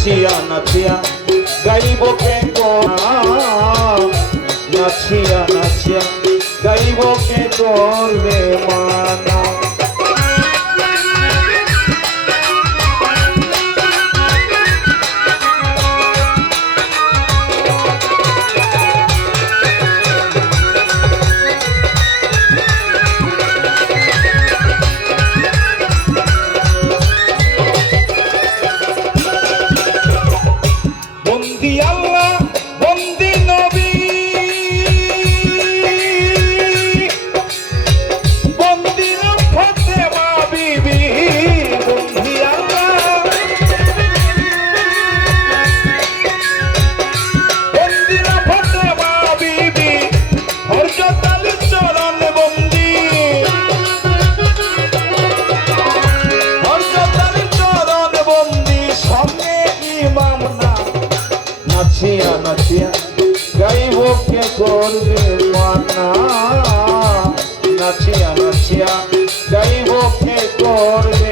নাচিয়া নাচিয়া গাইব কেন নাচিয়া নাচিয়া গাইব কে তোর মা? নাচিয়া নাচিয়া যাইব কে করবে।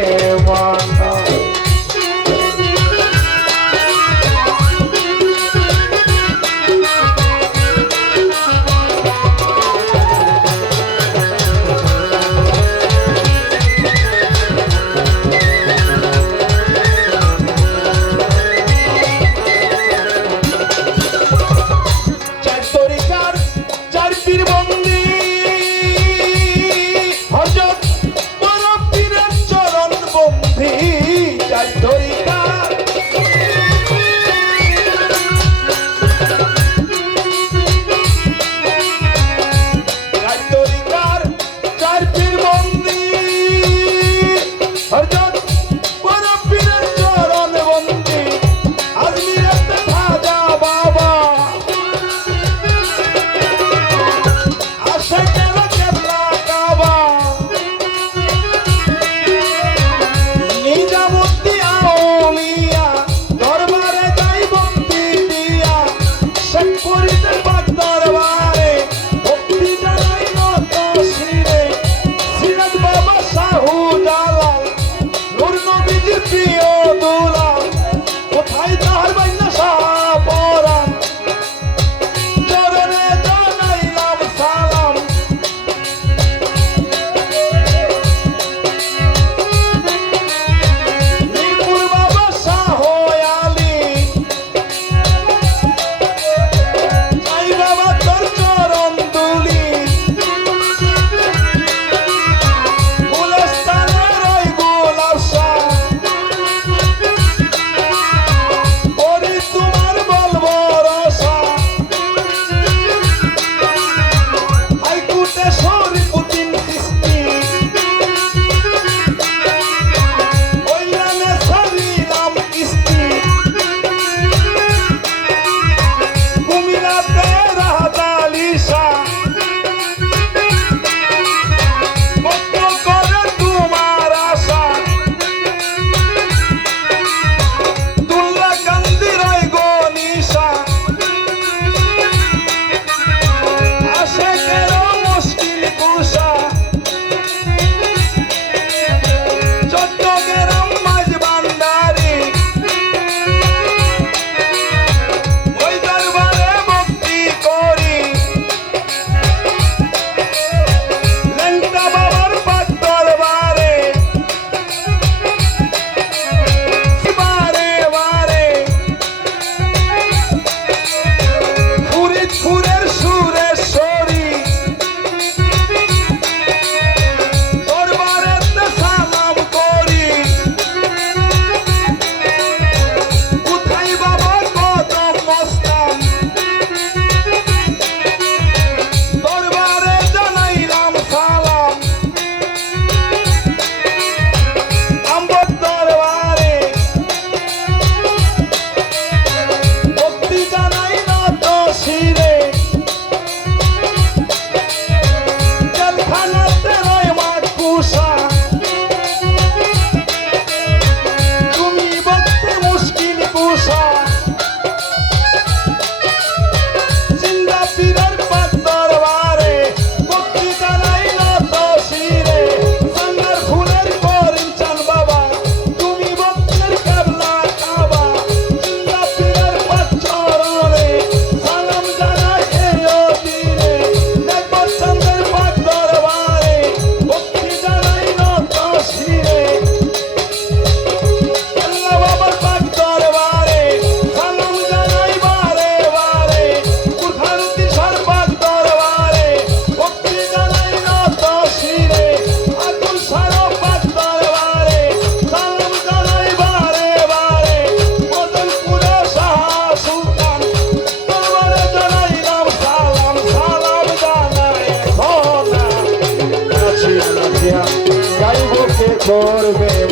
করবে মানা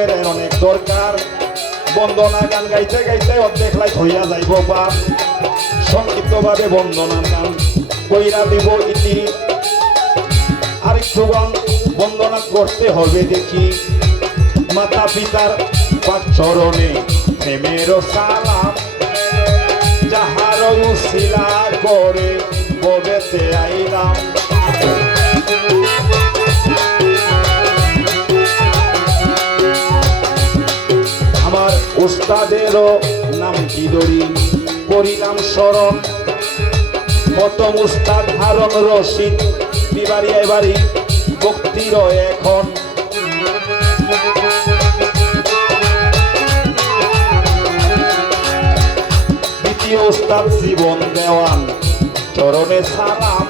সময়ের অনেক দরকার। বন্দনা গান গাইতে গাইতে অর্ধেক লাইট হইয়া যাইব বন্দনা গান কইরা ইতি। আরেকটু গান বন্দনা করতে হবে দেখি। মাতা পিতার চরণে প্রেমের সালাম। যাহার উশিলা করে উস্তাদেরও নাম দড়ি? করিলাম স্মরণ। প্রথম উস্তাদ হারণ রশিদ। বিবাড়ি এবারি ভক্তির এখন। দ্বিতীয় উস্তাদ জীবন দেওয়ান। চরণে সালাম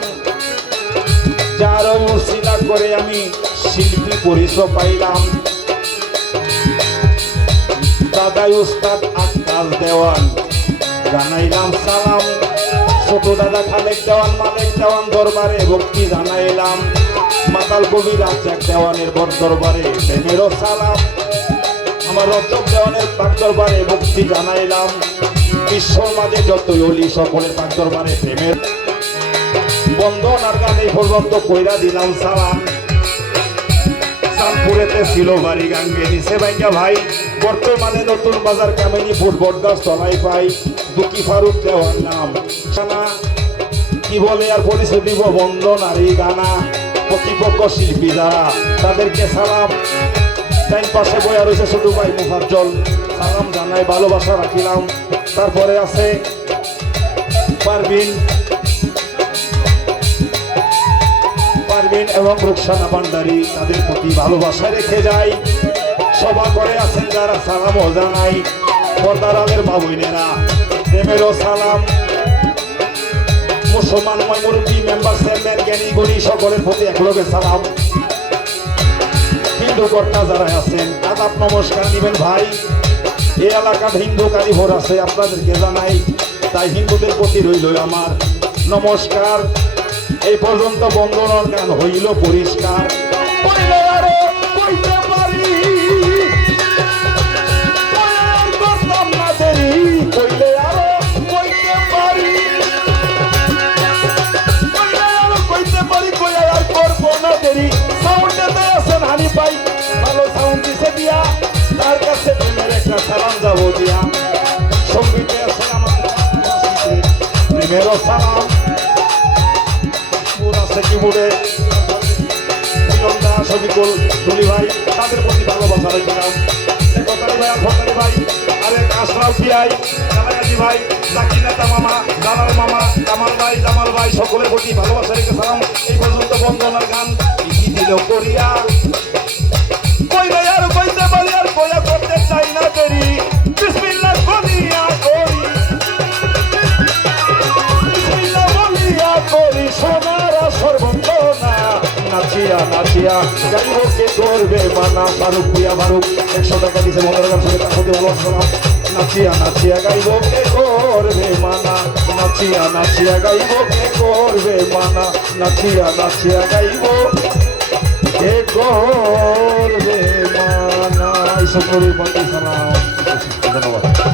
যার উশিলা করে আমি শিল্পী পরিচয় পাইলাম। দাদাই উস্তাদ আকাশ দেওয়ান। জানাইলাম সালাম। ছোট দাদা খালেক দেওয়ান, মালিক দেওয়ান দরবারে ভক্তি জানাইলাম। মাতাল কবি রাজ্জাক দেওয়ানের বর দরবারে প্রেমেরও সালাম। আমার রজব দেওয়ানের পাক দরবারে ভক্তি জানাইলাম। বিশ্বর মাঝে যতই অলি, সকলের পাক দরবারে প্রেমের। বন্ধন আর গান পর্যন্ত কইরা দিলাম সালাম। চাঁদপুরেতে ছিল বাড়ি গাঙ্গে নিচে ভাইঙ্গা ভাই বর্তমানে নতুন বাজার কামিনী ফুটবল গাছ তলাই পাই। দুকি ফারুক দেওয়ার নাম। সানা কি বলে আর পরিচয় দিব বন্ধন আর এই গানা প্রতিপক্ষ শিল্পী যারা, তাদেরকে সালাম। টাইম পাশে বইয়া রয়েছে ছোট ভাই মুফাজ্জল। সালাম জানাই, ভালোবাসা রাখিলাম। তারপরে আছে পারবিন পারবেন এবং রুকসানা ভান্ডারি, তাদের প্রতি ভালোবাসা রেখে যাই। সভা করে আছেন যারা সালাম জানাই। মা বোনেরা প্রেমেরও সালাম। মুসলমানময় মুরব্বী, মেম্বার, চেয়ারম্যান, জ্ঞানী, গুণী, সকলের প্রতি একলগে সালাম। হিন্দু কর্তা যারা আছেন, আদাব নমস্কার নিবেন ভাই। এই এলাকার হিন্দু কারিভর আছে, আপনাদেরকে জানাই, তাই হিন্দুদের প্রতি রইল আমার নমস্কার। এই পর্যন্ত বন্দনার গান হইল পরিষ্কার। একটা সালাম যাব দিয়া। সঙ্গীতে আছেন সালাম দুলি ভাই তাদের প্রতি ভালোবাসা একতারি ভাই ভাই আশরাফ পিয়াই ভাই নেতা মামা জালাল মামা কামাল ভাই জামাল ভাই সকলের প্রতি ভালোবাসা রেখেছিলাম এই পর্যন্ত গান কি দিল নাচিয়া নাচিয়া গাইব কে করবে? মানা ফারুক পিয়া ফারুক একশো টাকা দিছে মনের গান শুনে তার প্রতি ভালো সালাম নাচিয়া নাচিয়া গাইব, কে করবে? মানা, নাচিয়া নাচিয়া গাইব, কে করবে? মানা, নাচিয়া নাচিয়া গাইব, কে করবে? মানা। এই সকলের প্রতি সালাম ধন্যবাদ।